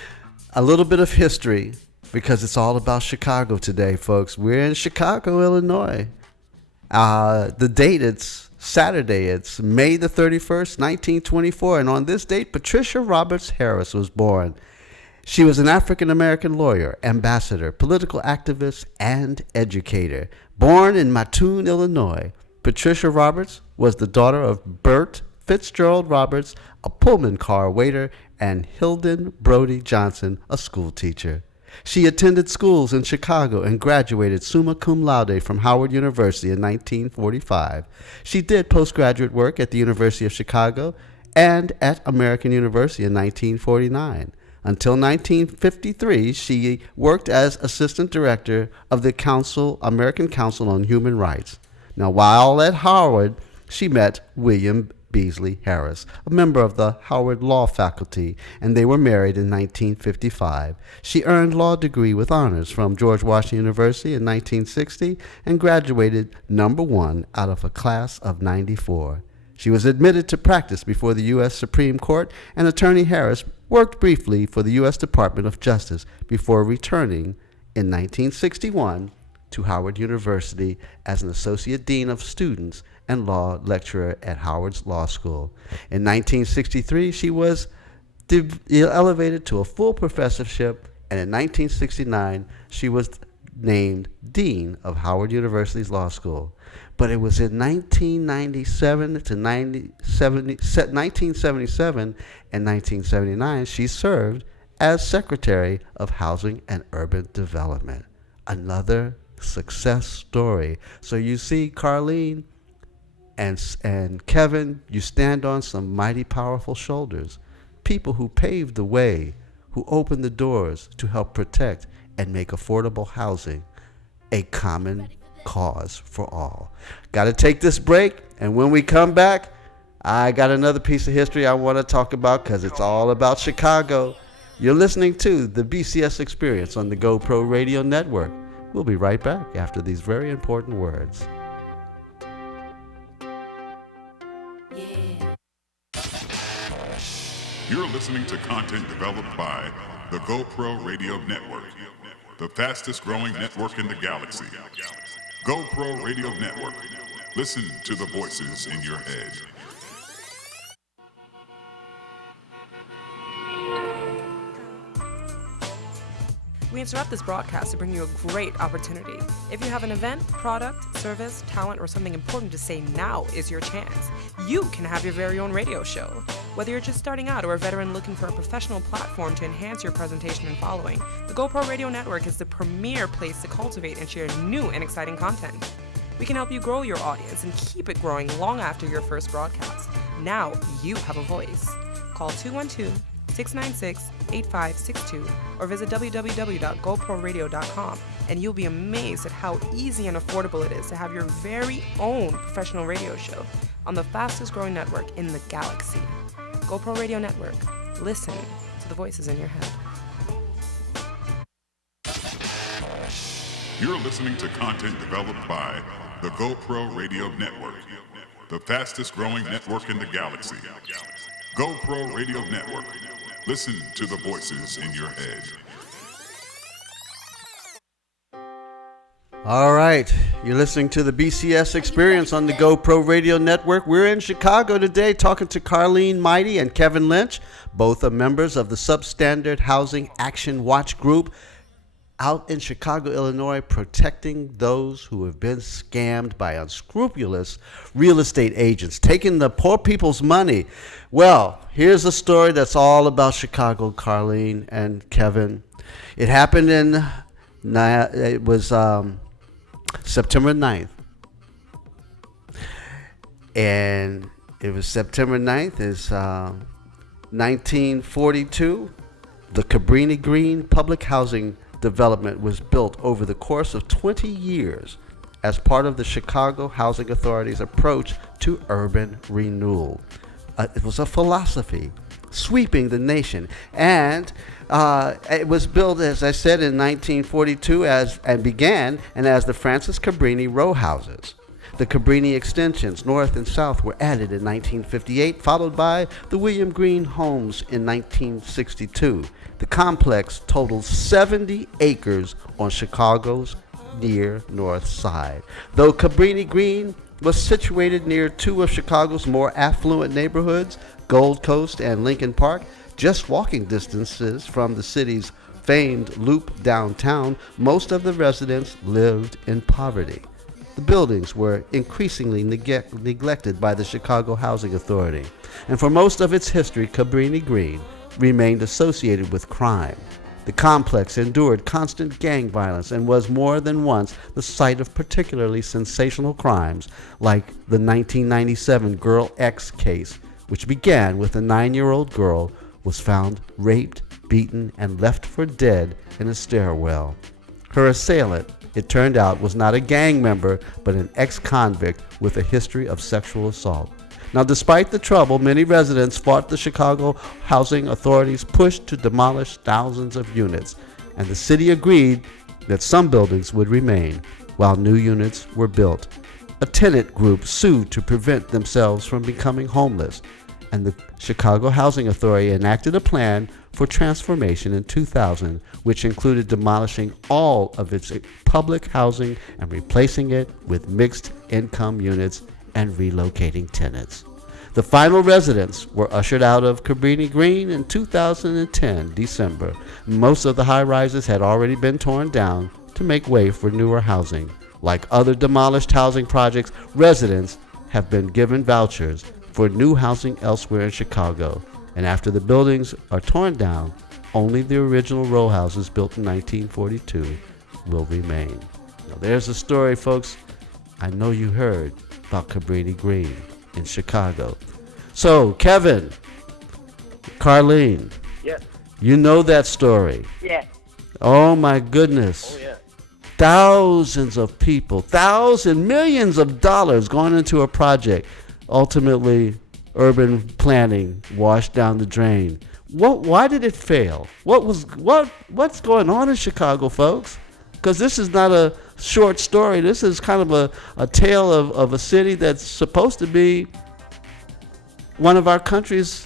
A little bit of history, because it's all about Chicago today, folks. We're in Chicago, Illinois. The date, it's Saturday. It's May the 31st, 1924. And on this date, Patricia Roberts Harris was born. She was an African-American lawyer, ambassador, political activist, and educator. Born in Mattoon, Illinois, Patricia Roberts was the daughter of Bert Fitzgerald Roberts, a Pullman car waiter, and Hilden Brody Johnson, a school teacher. She attended schools in Chicago and graduated summa cum laude from Howard University in 1945. She did postgraduate work at the University of Chicago and at American University in 1949. Until 1953, she worked as assistant director of the American Council on Human Rights. Now, while at Howard, she met William Beasley Harris, a member of the Howard Law faculty, and they were married in 1955. She earned law degree with honors from George Washington University in 1960 and graduated #1 out of a class of 94. She was admitted to practice before the U.S. Supreme Court, and Attorney Harris worked briefly for the U.S. Department of Justice before returning in 1961 to Howard University as an Associate Dean of Students and Law Lecturer at Howard's Law School. In 1963, she was elevated to a full professorship, and in 1969, she was named Dean of Howard University's Law School. But it was in 1997 to 1977 and 1979 she served as Secretary of Housing and Urban Development. Another success story. So you see, Carlene and Kevin, you stand on some mighty powerful shoulders. People who paved the way, who opened the doors to help protect and make affordable housing a common cause for all. Got to take this break, and when we come back, I got another piece of history I want to talk about because it's all about Chicago. You're listening to the BCS Experience on the GoProRadio Network. We'll be right back after these very important words. You're listening to content developed by the GoProRadio Network, the fastest growing network in the galaxy. GoProRadio Network. Listen to the voices in your head. We interrupt this broadcast to bring you a great opportunity. If you have an event, product, service, talent, or something important to say, now is your chance. You can have your very own radio show. Whether you're just starting out or a veteran looking for a professional platform to enhance your presentation and following, the GoProRadio Network is the premier place to cultivate and share new and exciting content. We can help you grow your audience and keep it growing long after your first broadcast. Now you have a voice. Call 212-696-8562 or visit www.goproradio.com, and you'll be amazed at how easy and affordable it is to have your very own professional radio show on the fastest growing network in the galaxy. GoProRadio Network. Listen to the voices in your head. You're listening to content developed by the GoProRadio Network, the fastest growing network in the galaxy. GoProRadio Network. Listen to the voices in your head. All right, you're listening to the BCS Experience on the GoProRadio Network. We're in Chicago today talking to Carlene Mighty and Kevin Lynch. Both are members of the Substandard Housing Action Watch group out in Chicago, Illinois, protecting those who have been scammed by unscrupulous real estate agents, taking the poor people's money. Well, here's a story that's all about Chicago, Carlene and Kevin. It happened September 9th. And it was September 9th is 1942. The Cabrini Green public housing development was built over the course of 20 years as part of the Chicago Housing Authority's approach to urban renewal. It was a philosophy sweeping the nation. And it was built, as I said, in 1942 as the Francis Cabrini row houses. The Cabrini extensions, north and south, were added in 1958, followed by the William Green homes in 1962. The complex totals 70 acres on Chicago's near north side. Though Cabrini Green was situated near two of Chicago's more affluent neighborhoods, Gold Coast and Lincoln Park, just walking distances from the city's famed Loop downtown, most of the residents lived in poverty. The buildings were increasingly neglected by the Chicago Housing Authority, and for most of its history, Cabrini Green remained associated with crime. The complex endured constant gang violence and was more than once the site of particularly sensational crimes, like the 1997 Girl X case, which began with a 9-year-old girl was found raped, beaten, and left for dead in a stairwell. Her assailant, it turned out, was not a gang member, but an ex-convict with a history of sexual assault. Now, despite the trouble, many residents fought the Chicago Housing Authority's push to demolish thousands of units, and the city agreed that some buildings would remain while new units were built. A tenant group sued to prevent themselves from becoming homeless, and the Chicago Housing Authority enacted a plan for transformation in 2000, which included demolishing all of its public housing and replacing it with mixed-income units and relocating tenants. The final residents were ushered out of Cabrini Green in 2010, December. Most of the high-rises had already been torn down to make way for newer housing. Like other demolished housing projects, residents have been given vouchers for new housing elsewhere in Chicago. And after the buildings are torn down, only the original row houses built in 1942 will remain. Now there's a story, folks, I know you heard about Cabrini Green in Chicago. So, Kevin, Carlene, yes, you know that story. Yes. Oh my goodness. Oh yeah. Thousands of people, millions of dollars going into a project. Ultimately, urban planning washed down the drain. Why did it fail? What's going on in Chicago, folks? Because this is not a short story. This is kind of a tale of a city that's supposed to be one of our country's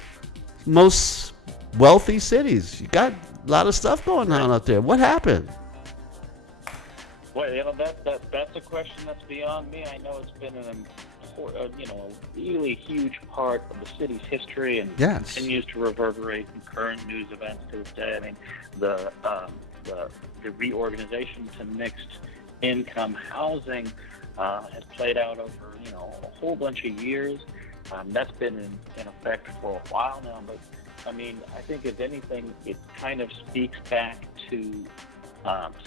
most wealthy cities. You got a lot of stuff going on out there. What happened? Well, that's a question that's beyond me. I know it's been a really huge part of the city's history and continues to reverberate in current news events to this day. I mean, the reorganization to mixed income housing has played out over a whole bunch of years. That's been in effect for a while now. But I mean, I think if anything, it kind of speaks back to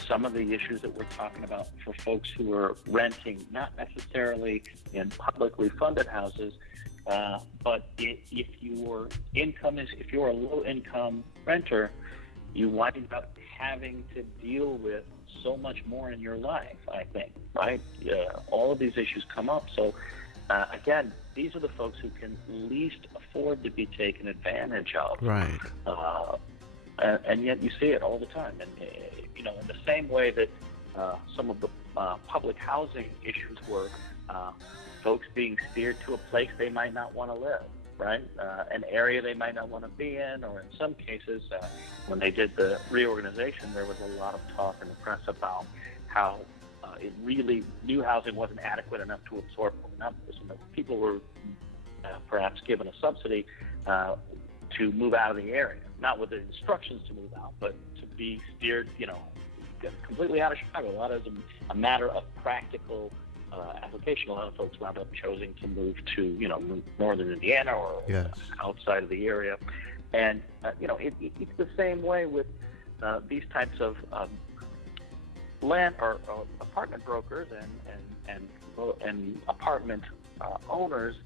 some of the issues that we're talking about for folks who are renting, not necessarily in publicly funded houses, but if you're a low-income renter, you wind up having to deal with so much more in your life, I think, right? All of these issues come up. So, again, these are the folks who can least afford to be taken advantage of. Right. And yet you see it all the time. And, in the same way that some of the public housing issues were folks being steered to a place they might not want to live, right? An area they might not want to be in, or in some cases, when they did the reorganization, there was a lot of talk in the press about how new housing wasn't adequate enough to absorb numbers. And people were perhaps given a subsidy to move out of the area, not with the instructions to move out, but to be steered, completely out of Chicago. A lot of a matter of practical application. A lot of folks wound up choosing to move to, northern Indiana or outside of the area. And, it's the same way with these types of land or apartment brokers and apartment owners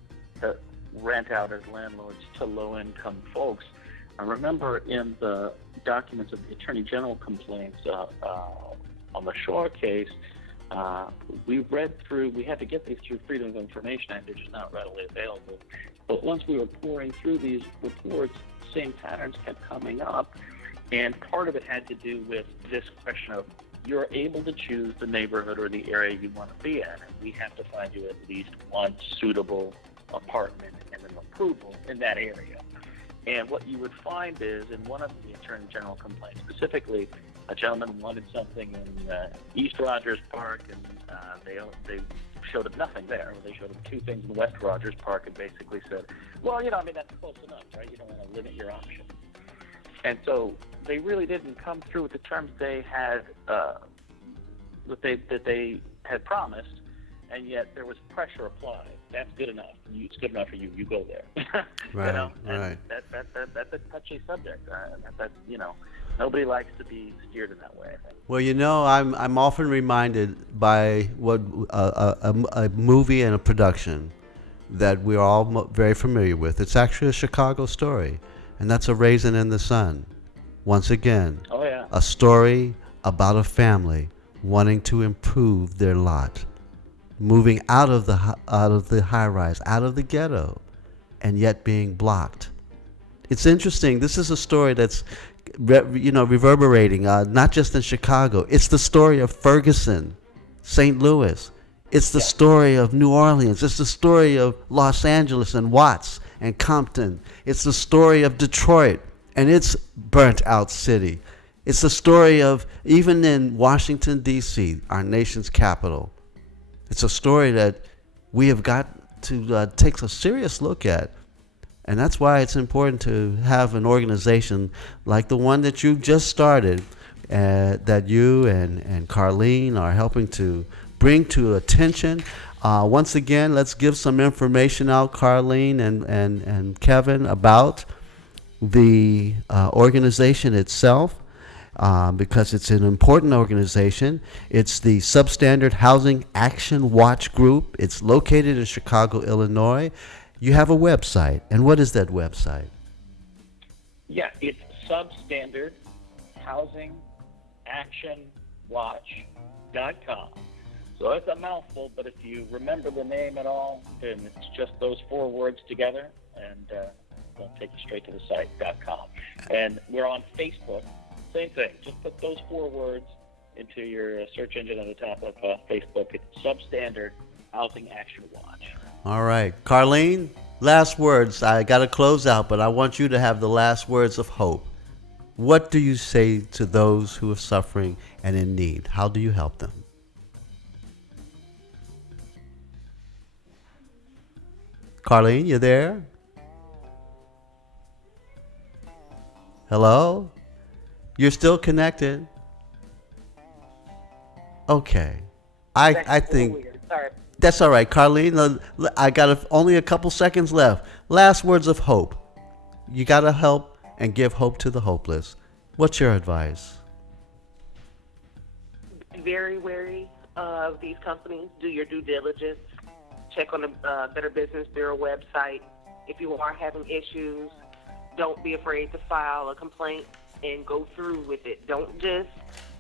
that rent out as landlords to low-income folks. I remember in the documents of the Attorney General complaints on the Shore case, we had to get these through Freedom of Information Act. They're just not readily available. But once we were pouring through these reports, same patterns kept coming up. And part of it had to do with this question of, you're able to choose the neighborhood or the area you want to be in, and we have to find you at least one suitable apartment and an approval in that area. And what you would find is, in one of the Attorney General complaints, specifically, a gentleman wanted something in East Rogers Park, and they showed him nothing there. They showed him two things in West Rogers Park and basically said, well, that's close enough, right? You don't want to limit your options. And so they really didn't come through with the terms they had that they had promised, and yet there was pressure applied. That's good enough. It's good enough for you. You go there. Right. Right. That's a touchy subject. Nobody likes to be steered in that way, I think. Well, I'm often reminded by what a movie and a production that we're all very familiar with. It's actually a Chicago story, and that's A Raisin in the Sun. Once again, a story about a family wanting to improve their lot, moving out of the high rise, out of the ghetto, and yet being blocked. It's interesting. This is a story that's reverberating, not just in Chicago. It's the story of Ferguson, St. Louis. It's the story of New Orleans. It's the story of Los Angeles and Watts and Compton. It's the story of Detroit and its burnt out city. It's the story of, even in Washington, D.C., our nation's capital. It's a story that we have got to take a serious look at. And that's why it's important to have an organization like the one that you just started, that you and Carlene are helping to bring to attention. Once again, let's give some information out, Carlene and Kevin, about the organization itself, because it's an important organization. It's the Substandard Housing Action Watch Group. It's located in Chicago, Illinois. You have a website, and what is that website? Yeah, it's Substandard Housing Action Watch.com. So it's a mouthful, but if you remember the name at all, then it's just those four words together, and they'll take you straight to the site.com. And we're on Facebook. Same thing. Just put those four words into your search engine at the top of Facebook. It's Substandard Housing Action Watch. All right. Carlene, last words. I got to close out, but I want you to have the last words of hope. What do you say to those who are suffering and in need? How do you help them? Carlene, you there? Hello? You're still connected? Okay. I think... Sorry. That's all right, Carlene. I got only a couple seconds left. Last words of hope. You got to help and give hope to the hopeless. What's your advice? Be very wary of these companies. Do your due diligence. Check on the Better Business Bureau website. If you are having issues, don't be afraid to file a complaint and go through with it. Don't just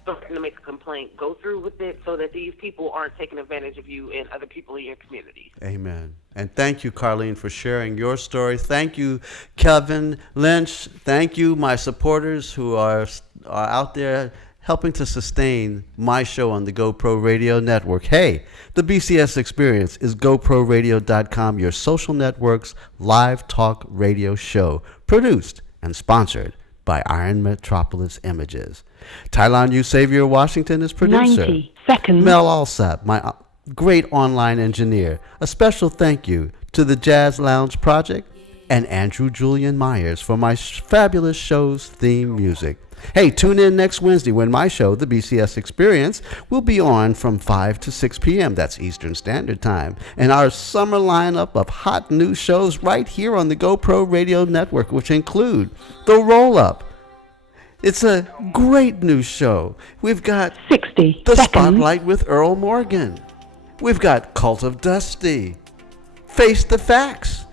threaten to make a complaint. Go through with it so that these people aren't taking advantage of you and other people in your community. Amen. And thank you, Carlene, for sharing your story. Thank you, Kevin, Lynch. Thank you, my supporters who are out there helping to sustain my show on the GoProRadio Network. Hey, the BCS Experience is GoProRadio.com, your social network's live talk radio show, produced and sponsored by Iron Metropolis Images. Tylon U. Xavier Washington is producer. 90 seconds. Mel Alsap, my great online engineer. A special thank you to the Jazz Lounge Project and Andrew Julian Myers for my fabulous show's theme music. Hey, tune in next Wednesday when my show, The BCS Experience, will be on from 5 to 6 p.m. That's Eastern Standard Time. And our summer lineup of hot new shows right here on the GoPro Radio Network, which include The Roll-Up. It's a great new show. We've got 60 The seconds. Spotlight with Earl Morgan. We've got Cult of Dusty, Face the Facts,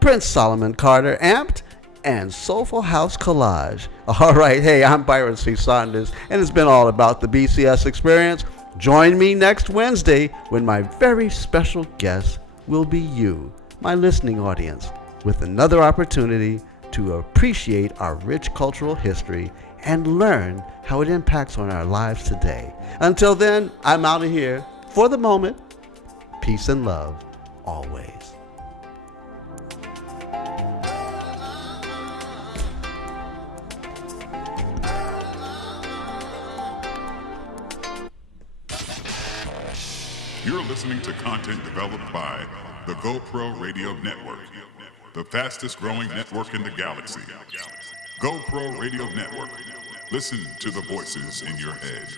Prince Solomon Carter Amped, and Soulful House Collage. All right, hey, I'm Byron C. Saunders, and it's been all about the BCS Experience. Join me next Wednesday when my very special guest will be you, my listening audience, with another opportunity to appreciate our rich cultural history and learn how it impacts on our lives today. Until then, I'm out of here. For the moment, peace and love always. You're listening to content developed by the GoProRadio Network, the fastest growing network in the galaxy. GoProRadio Network. Listen to the voices in your head.